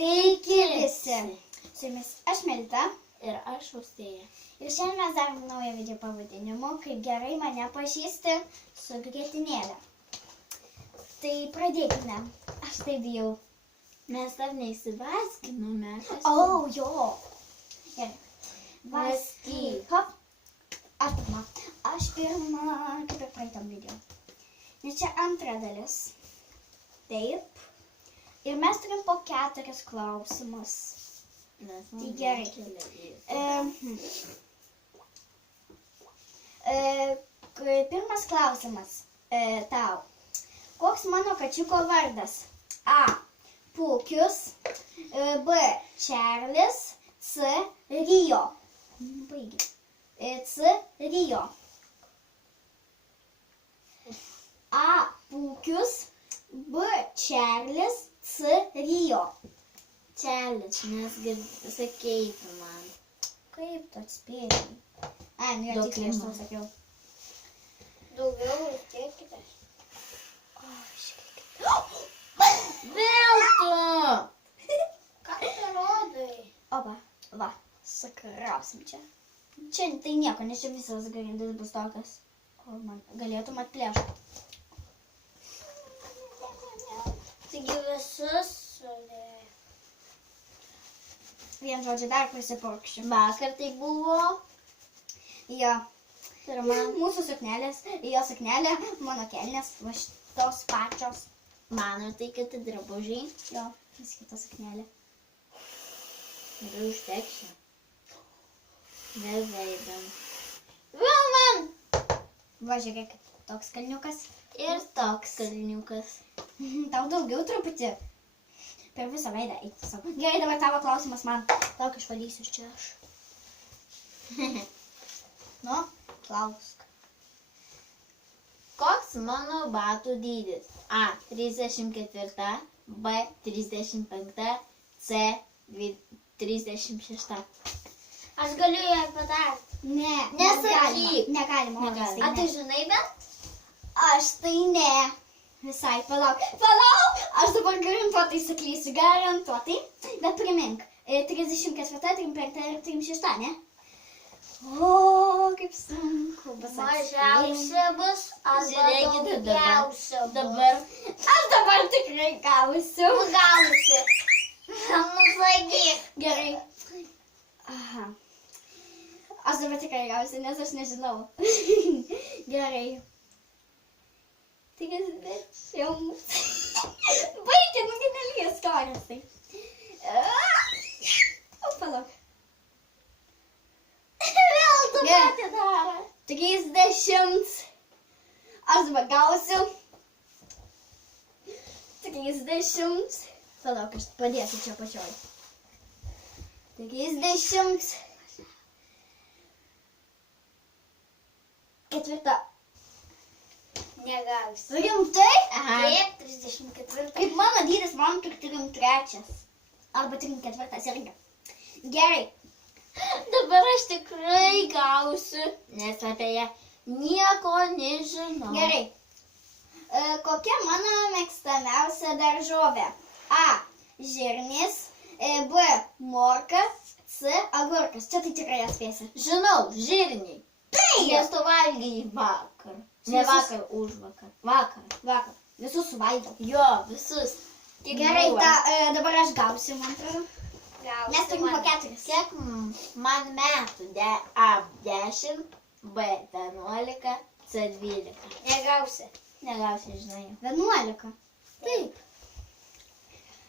Sveiki visi. Su jumis aš Melita. Ir aš Austėja. Ir šiandien mes darom naują video pavadinimu, kaip gerai mane pažįsti su grietinėle. Tai pradėkime. Aš tai bijau. Mes dar neįsivaskinome. Jo. Gerai. Vaskyk. Hop. Aš pirma, kaip ir praeitam video. Nes čia antra dalis. Taip. Ir mes turim po 4 klausimus. Tai gerai. Pirmas klausimas tau. Koks mano kačiuko vardas? A. Pūkius. B. Čarlis. C. Rio. Baigi. C. Rio. A. Pūkius. B. Čarlis. C. Rio. Čarlis, nes sakei tu man. Kaip tu atspėjai? Ai, nu jau tik aš tau sakiau. Daugiau tiekite. Vėl tu! Ką tu rodai? Oba, va, sakrausim čia. Čia tai nieko, nes čia visas grindis bus tokias. O man galėtum atplėšti. Taigi visus sudėjai. Vien žodžiu, dar prisipurkščiu. Vakar tai buvo. Jo. Ir man. Mūsų suknelės, jo suknelė, mano kelnės, va šitos pačios. Mano tai kiti drabužiai. Jo, vis kita suknelė. Ir užtekšė. Vėl veidam. Vėl man! Va, žiūrėk, toks kalniukas. Ir toks kalniukas. Tau daugiau truputį. Per visą veidą eiti savo. Gerai, dabar tavo klausimas man. Lauk, aš valysiu čia aš. Nu, klausk. Koks mano batų dydis? A. 34, B. 35, C. 36. Aš galiu ją patarti. Ne, Nesakyk. Negalima. Negalima. A tu žinai bent? Aš tai ne. Visai, palauk. Aš dabar garantuotai saklysiu, garantuotai. Bet primink, 34, 35 ir 36, ne? O, kaip sunku bus Mažiausia bus arba Žiūrėkit, daugiausia bus. dabar. Aš dabar tikrai gausiu. Gausi. Nusakyk. Gerai. Aha. Aš dabar tikrai gausiu, nes aš nežinau. Gerai. Taigi, jums. Baigė, nu nelygės koris tai. O, palauk. Vėl tu pati daro. 30. Aš dabar gausiu. 30. Palauk, aš padėsiu čia pačioj. 30. 4. Negausi. Rimtai? Taip, 34. Kaip mano dydis, man tik 33. Arba 34 irgi. Gerai. Dabar aš tikrai gausiu, nes apie ją nieko nežinau. Gerai. Kokia mano mėgstamiausia daržovė? A. Žirnis. B. Morka. C. Agurkas. Čia tai tikrai atspėsi. Žinau, žirniai. Tai! Nes tu valgei vakar. Ne vakar, užvakar. Vakar. Visus suvalgiau. Jo, visus. Tik Gerai, buvo. dabar aš gausiu, man atrodo. Mes turim po 4. Kiek man metų? A. 10, B. 11, C. 12. Negausi. Negausi, žinai. 11. Taip.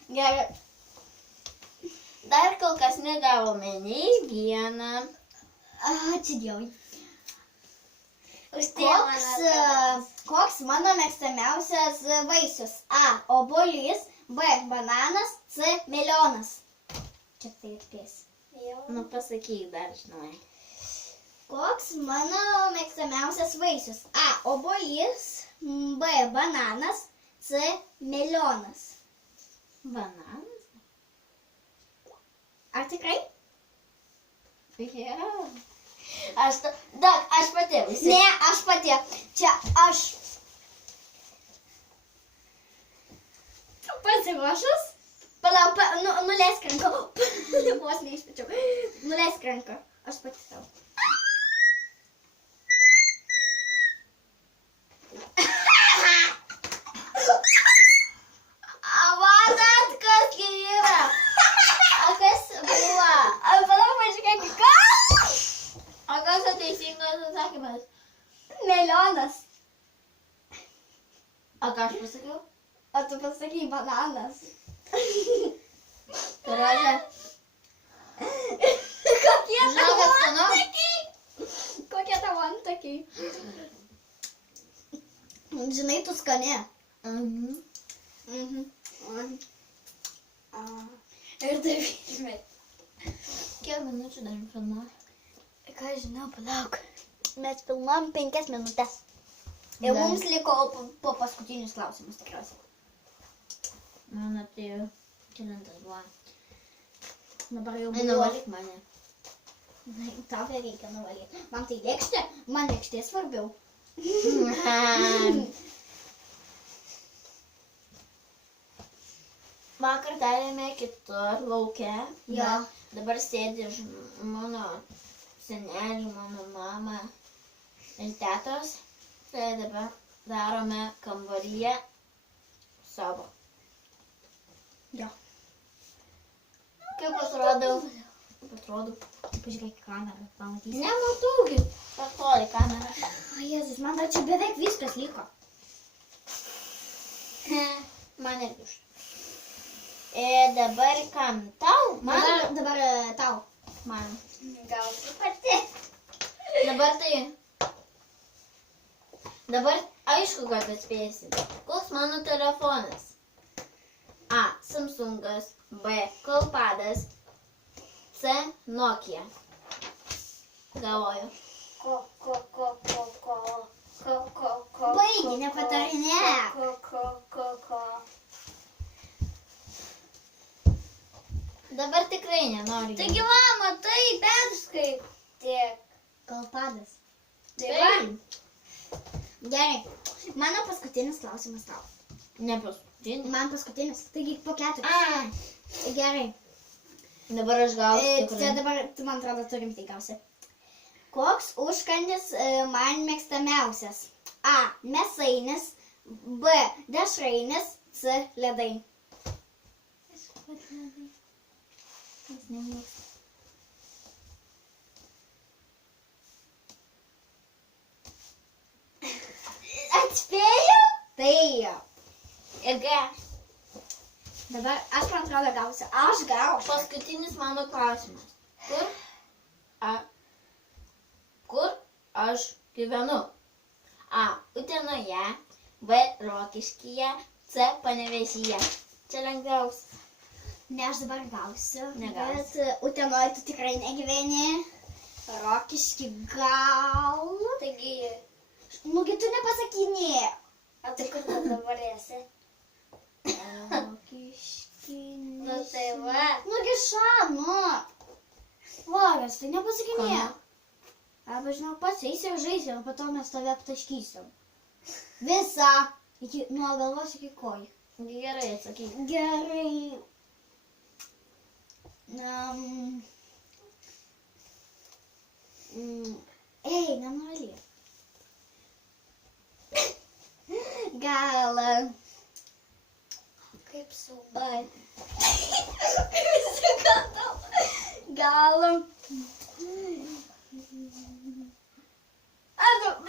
Gerai. Dar kol kas negavome nei vieną. Ačiū Dievui. Koks mano mėgstamiausias vaisius? A. Obuolys. B. Bananas. C. Melionas. Čia tai atspėsi. Nu, pasakyk dar, žinai. Koks mano mėgstamiausias vaisius? A. Obuolys. B. Bananas. C. Melionas. Bananas? Ar tikrai? Jo. Aš pati. Ne, aš pati. Čia aš. Pasiruošus? Palauk, nuleisk ranką. Vos neišpečiau. Nuleisk ranką. Aš pati tau. Matot, kas yra? O kas buvo? Palauk, pažiūrėk, kas? O kas teisingas atsakymas? Melionas. O ką aš pasakiau? O tu pasakai bananas. Tai rožė. Kokie Žinau, tavo kad skanu. antakiai? Kokie tavo antakiai? Žinai, tu skani. Mhm. Ir taip žinai. Kiek minučių dar filmuoju? Ką žinau, palauk. Mes filmuojam 5 minutės. Ir Dar. mums liko po paskutinius klausimus tikriausiai. Man atėjo kelintas buvo. Dabar jau Ai, buvo. nuvalyk mane. Na, tau reikia nuvalyti. Man tai lėkštė, man lėkštė svarbiau. Vakar darėme kitur lauke. Jo. Dabar sėdi mano senelį, mano mama ir tetos. Tai dabar darome kambaryje savo. Jo. Kaip atrodau? Pažiūrėk į kamerą, pamatysi. Nemataugi. Paklori kamerą. O Jėzus, man dar čia beveik viskas liko. Man irgi už. Ir dabar kam? Tau? Man? Dabar tau. Man. Gal tu pati. Dabar tai. Dabar aišku, kad atspėsi. Koks mano telefonas? A. Samsungas. B. Kalpadas. C. Nokia. Galvoju. Baigi, nepatarinėk. Dabar tikrai nenoriu. Taigi, mama, tai perskaip. Tiek. Kalpadas. Taip. Gerai. Mano paskutinis klausimas tau. Ne paskutinis. Man paskutinis. Taigi, po 4. A. Gerai. Dabar aš gausiu Čia tikrai. dabar, tu man atrodo, turim tikriausiai. Koks užkandis man mėgstamiausias? A. Mėsainis. B. Dešrainis. C. Ledai. Atspėjau? Tai. Ir ką? Dabar aš man atrodo gausiu. Aš gausiu. Paskutinis mano klausimas. Kur aš gyvenu? A. Utenoje. B. Rokiškyje. C. Panevėžyje. Čia lengviausia. Ne, aš dabar gausiu. Negausi. Bet Utenoje tu tikrai negyveni. Rokišky gal. Taigi, Nugi tu nepasakinė. o tai kur tu dabar esi? Rokišky. Nu tai va. Nugi šanu. Vagas, tai nepasakinė. Ką? Arba žinau, pats eisi ir žaisi, ir po to mes tave aptaškysim. Visa. Nuo galvos iki kojų. Gerai, atsakyk. Gerai. Ei, nenuvalyk. Gal. Kaip saugu. Gal. Gal.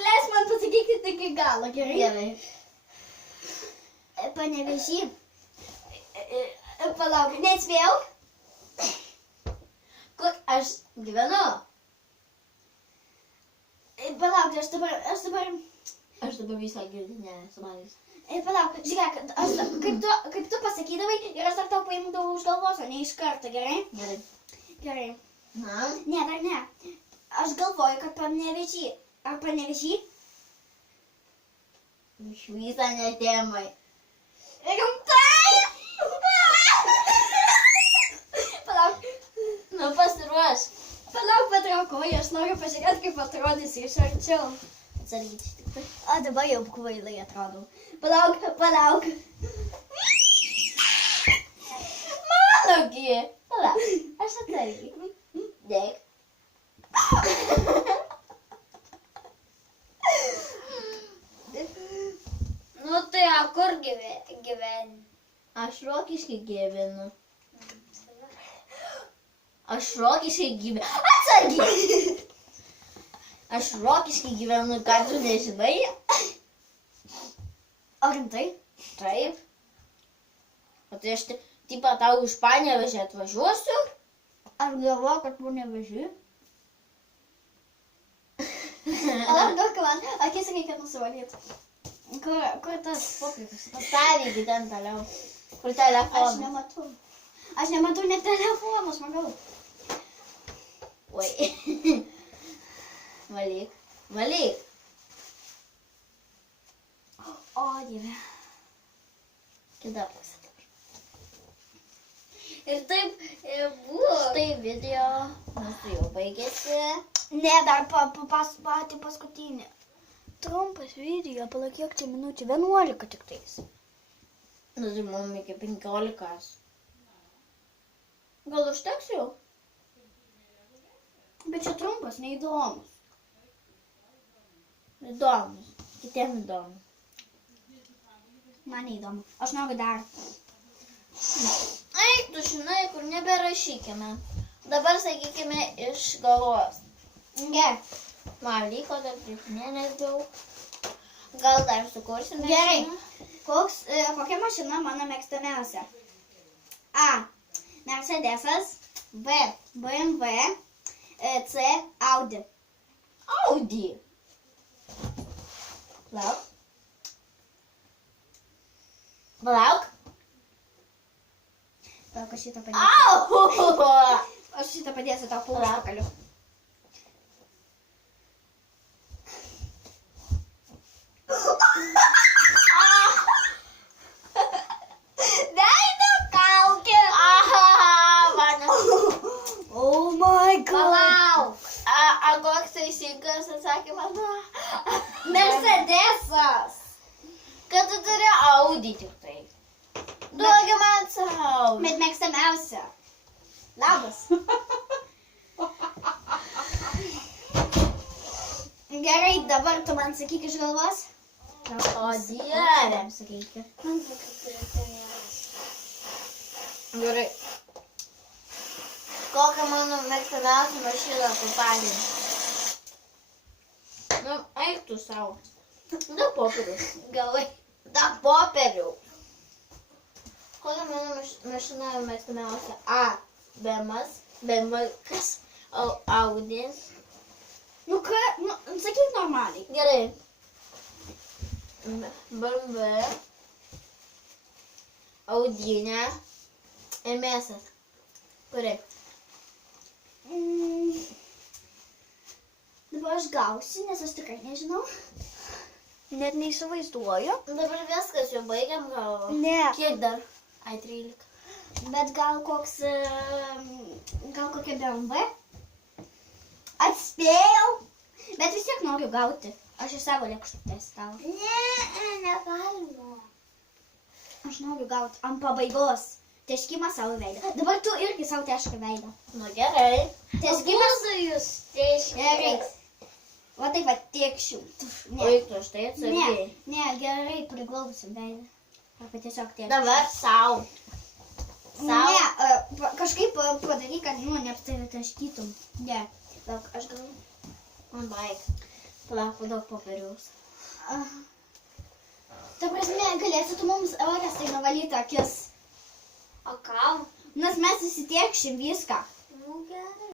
Leis man pasakyti tik iki galo, gerai? Gerai. Panevėžy. Palauk, neatspėjau. Kur aš gyvenu? Palauk, aš dabar. Aš dabar visą girdinę sumanys. Palauk, žiūrėk, kaip tu pasakydavai ir aš dar tau paimdavau už galvos, o ne iš karto, gerai? Gerai. Gerai. Na? Ne, dar ne. Aš galvoju, kad Panevėžy. Ar Panevėžy? Iš visą netemai. Rimtai? Palauk. Nu pasiruoš. Palauk, patraukoju, aš noriu pažiūrėti, kaip atrodysi iš arčiau. Atsargiai tik tai. O dabar jau kvailai atrodau. Palauk. Palaukį. Palauk. Aš atsargiai. Dėk. Nu tai, o kur gyveni? Aš Rokišky gyvenu. Aš Rokišky gyvenu. Atsargiai. Aš Rokišky gyvenu, ką tu nežinai? O rimtai? Taip. O tai aš tipo tau iš Panevėžio atvažiuosiu? Aš galvoju, kad tu nevažiuoji. Palauk, duok man. Akis reikia nusivalyti. Kur tas popierius? Pastavyk ten toliau. Kur Aš telefonas? nematau. Aš nematau net telefoną, smagau. Oi. Valyk. Valyk. O, dieve. Kita pusė. Ir taip buvo. Štai video. Mūsų jau baigėsi. Ne, dar patį paskutinį. Trumpas video, palauk, kiek čia minučių? 11 tik tais. Nu, tai mum iki 15. Gal užteks jau? Bet čia trumpas, neįdomus. Įdomus. Kitiem įdomu. Man neįdomu. Aš noriu dar. Eik, tu žinai, kur neberašykime. Dabar sakykime iš galvos. Gerai. Man liko dar prieš mėnesį daug. Gal dar sukursime. Gerai. šiandien? Kokia mašina mano mėgstamiausia? A. Mercedesas. B. BMW. C. Audi. Audi. Lauk. Palauk. Palauk, aš šitą padėsiu. Au! Aš šitą padėsiu tau po užpakaliu. Veido kaukė. Aha, man. Oh my god. Palauk. A koks teisingas atsakymas? Mercedesas. Kad tu turi Audi tik tai. Duogi man savo. Bet mėgstamiausia. Labas. Gerai, dabar tu man sakyk iš galvos. O dieve. Sakyk. Gerai. Kokią mano mėgstamiausią mašiną papaginti? Nu, eik tu savo. Da popierių. Galai. Da popierių. Kokią mano mašiną mėgstamiausią? A. BMWs. BMW. Kas? Audi. Nu ką, sakyk normaliai. Gerai. BMW. Audinė. MS-as. Kuri? Dabar aš gausiu, nes aš tikrai nežinau. Net neįsivaizduoju. Dabar viskas, jau baigiam gal. Ne. Kiek dar? Ai, 13. Bet gal kokia BMW? Atspėjau. Bet vis tiek noriu gauti. Aš iš savo lėkštutės tau. Ne, negalima. Aš noriu gauti ant pabaigos. Teškimą savo veidą. Dabar tu irgi savo tešką veidą. Nu gerai. Teškimas. Jūs teiškiai. Gerai. Va taip va tiekšiu. Ne. Oi, tu štai atsargiai. Ne, gerai, priglausim veidą. Arba tiesiog tiek. Dabar savo. Ne, kažkaip padaryk, kad neaptaškytum. Ne. Lauk, aš gal. Man baig. Palauk, daug popieriaus. Ta prasme, galėsi tu mums Orestai nuvalyti akis. O kam? Nes mes įsitiekšim viską. Nu gerai.